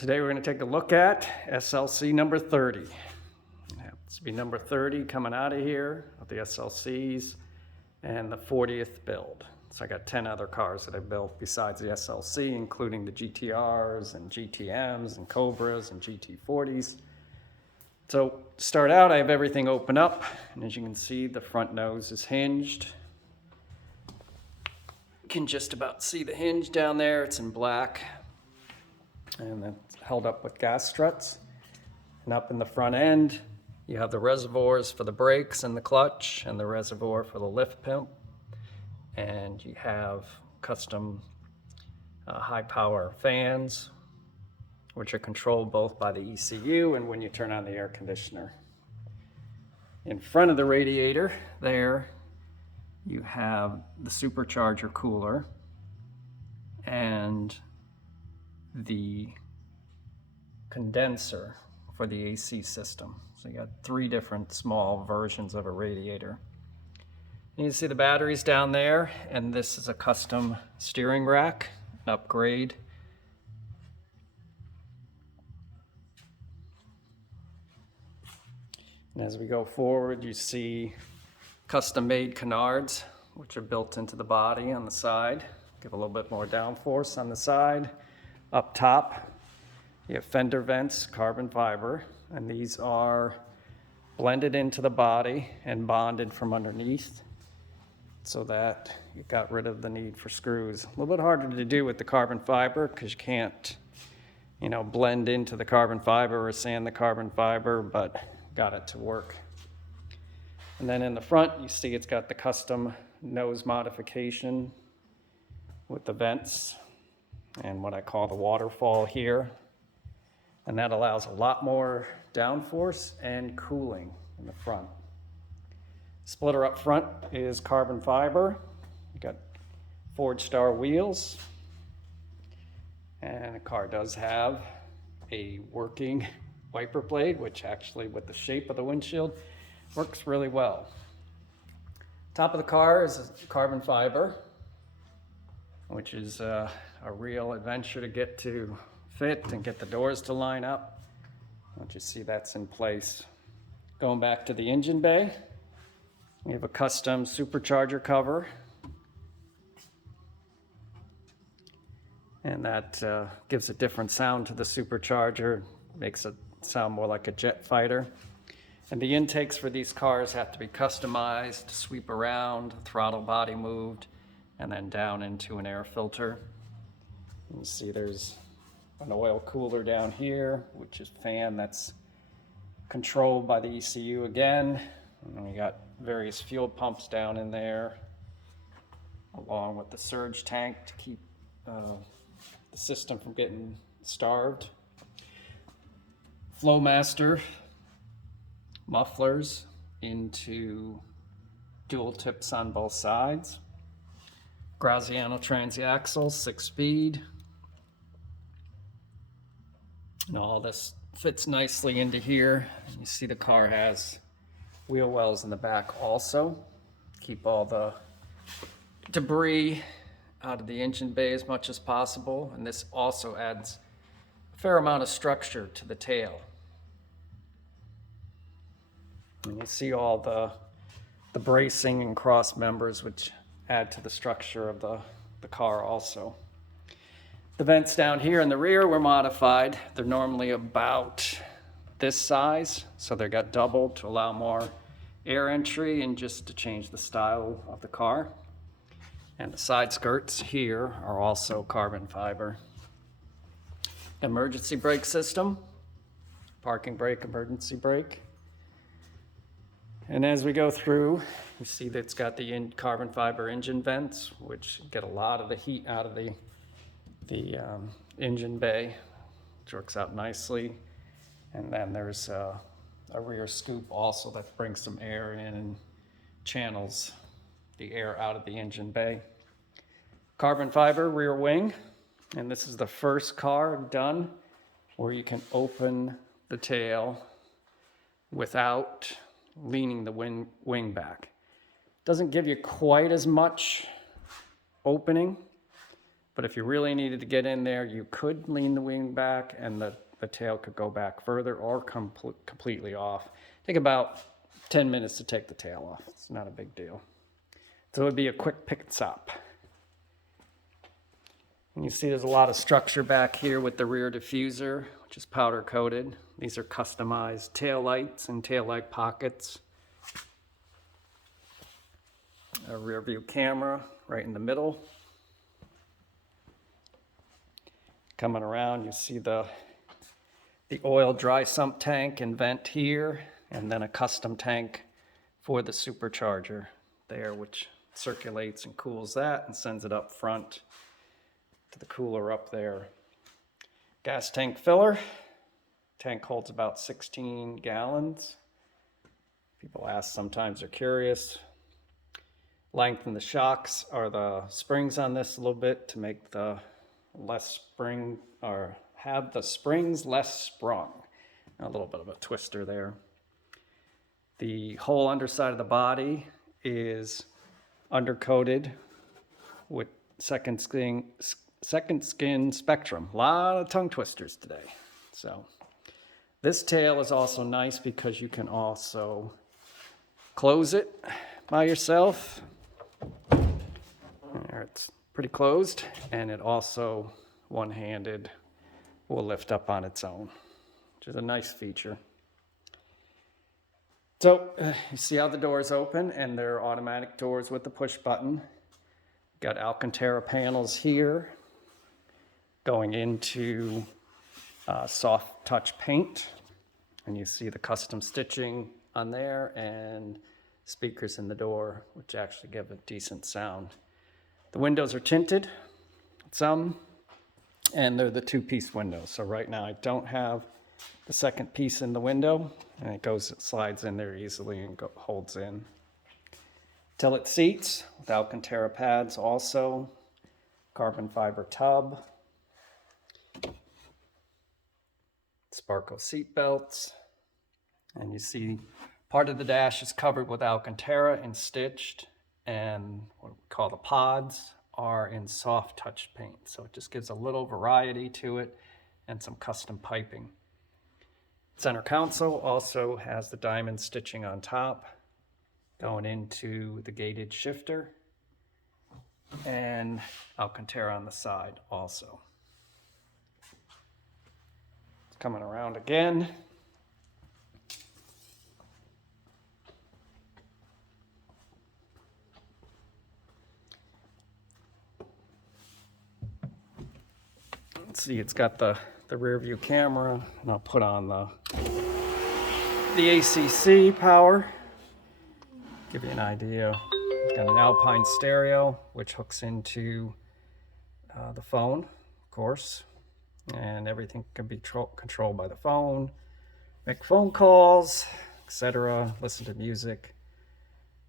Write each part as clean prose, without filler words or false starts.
Today we're going to take a look at SLC number 30. This will be number 30 coming out of here of the SLCs and the 40th build. So I got 10 other cars that I built besides the SLC, including the GTRs and GTMs and Cobras and GT40s. So to start out, I have everything open up, and as you can see, the front nose is hinged. You can just about see the hinge down there. It's in black, and then held up with gas struts. And up in the front end, you have the reservoirs for the brakes and the clutch, and the reservoir for the lift pump. And you have custom high power fans, which are controlled both by the ECU and when you turn on the air conditioner. In front of the radiator there, you have the supercharger cooler and the condenser for the AC system. So you got 3 different small versions of a radiator. And you see the batteries down there, and this is a custom steering rack, an upgrade. And as we go forward, you see custom-made canards, which are built into the body on the side. Give a little bit more downforce on the side. Up top, you have fender vents, carbon fiber, and these are blended into the body and bonded from underneath so that you got rid of the need for screws. A little bit harder to do with the carbon fiber because you can't, blend into the carbon fiber or sand the carbon fiber, but got it to work. And then in the front, you see it's got the custom nose modification with the vents and what I call the waterfall here. And that allows a lot more downforce and cooling in the front. Splitter up front is carbon fiber. You got Ford Star wheels. And the car does have a working wiper blade, which actually with the shape of the windshield works really well. Top of the car is carbon fiber, which is a real adventure to get to fit and get the doors to line up. Once you see that's in place. Going back to the engine bay, we have a custom supercharger cover. And that gives a different sound to the supercharger, makes it sound more like a jet fighter. And the intakes for these cars have to be customized to sweep around, throttle body moved, and then down into an air filter. You can see there's an oil cooler down here, which is fan that's controlled by the ECU again. And then we got various fuel pumps down in there, along with the surge tank to keep the system from getting starved. Flowmaster mufflers into dual tips on both sides. Graziano transaxle, 6-speed. And all this fits nicely into here. And you see the car has wheel wells in the back also. Keep all the debris out of the engine bay as much as possible. And this also adds a fair amount of structure to the tail. And you see all the bracing and cross members, which add to the structure of the car also. The vents down here in the rear were modified. They're normally about this size, so they got doubled to allow more air entry and just to change the style of the car. And the side skirts here are also carbon fiber. Emergency brake system, parking brake, emergency brake. And as we go through, you see that it's got the carbon fiber engine vents, which get a lot of the heat out of the engine bay, which works out nicely. And then there's a rear scoop also that brings some air in and channels the air out of the engine bay. Carbon fiber rear wing, and this is the first car done where you can open the tail without leaning the wing back. Doesn't give you quite as much opening, But if you really needed to get in there, you could lean the wing back and the tail could go back further or come completely off. Take about 10 minutes to take the tail off. It's not a big deal. So it would be a quick pick and stop. And you see there's a lot of structure back here with the rear diffuser, which is powder coated. These are customized tail lights and tail light pockets. A rear view camera right in the middle. Coming around, you see the oil dry sump tank and vent here, and then a custom tank for the supercharger there, which circulates and cools that and sends it up front to the cooler up there. Gas tank filler. Tank holds about 16 gallons. People ask, sometimes they're curious. Lengthen the shocks or the springs on this a little bit to make the less spring, or have the springs less sprung. A little bit of a twister there. The whole underside of the body is undercoated with second skin spectrum. A lot of tongue twisters today. So this tail is also nice because you can also close it by yourself. There, it's pretty closed, and it also one-handed will lift up on its own, which is a nice feature. So you see how the doors open, and they're automatic doors with the push button. Got Alcantara panels here going into soft touch paint, and you see the custom stitching on there and speakers in the door, which actually give a decent sound. The windows are tinted, some, and they're the two-piece windows. So right now I don't have the second piece in the window, and it slides in there easily and holds in. Tillet seats with Alcantara pads also, carbon fiber tub, Sparco seat belts, and you see part of the dash is covered with Alcantara and stitched, and what we call the pods are in soft touch paint. So it just gives a little variety to it and some custom piping. Center console also has the diamond stitching on top going into the gated shifter, and Alcantara on the side also. It's coming around again. Let's see, it's got the rear view camera, and I'll put on the ACC power. Give you an idea. It's got an Alpine stereo, which hooks into the phone, of course, and everything can be controlled by the phone. Make phone calls, etc. Listen to music.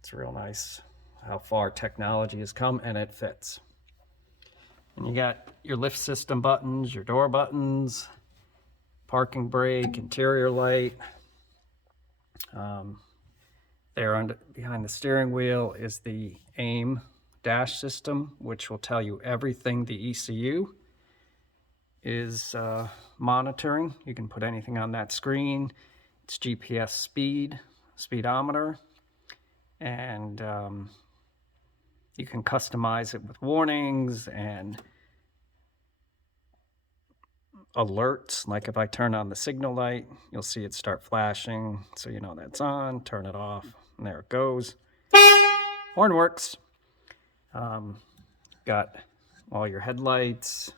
It's real nice how far technology has come, and it fits. And you got your lift system buttons, your door buttons, parking brake, interior light. There behind the steering wheel is the AIM dash system, which will tell you everything the ECU is monitoring. You can put anything on that screen. It's GPS speedometer, and you can customize it with warnings and alerts. Like if I turn on the signal light, you'll see it start flashing, so you know that's on. Turn it off, and there it goes. Horn works. Got all your headlights,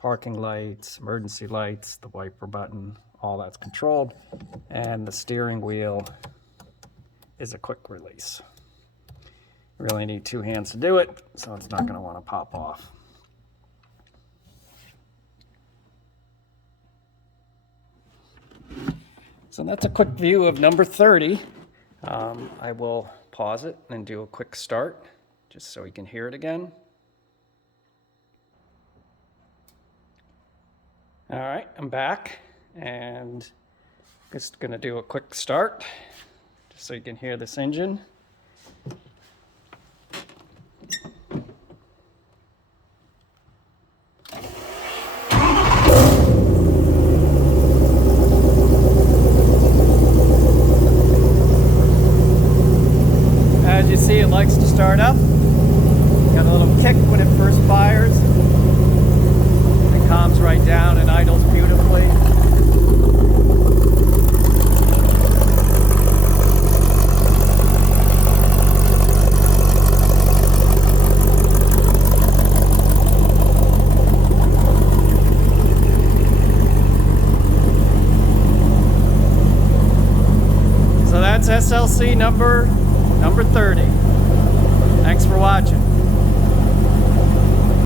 parking lights, emergency lights, the wiper button, all that's controlled. And the steering wheel is a quick release. You really need two hands to do it, so it's not going to want to pop off. So that's a quick view of number 30. I will pause it and do a quick start, just so we can hear it again. All right, I'm back, and just gonna do a quick start, just so you can hear this engine. start up. Got a little kick when it first fires. It calms right down and idles beautifully. So that's SLC number 30. Thanks for watching.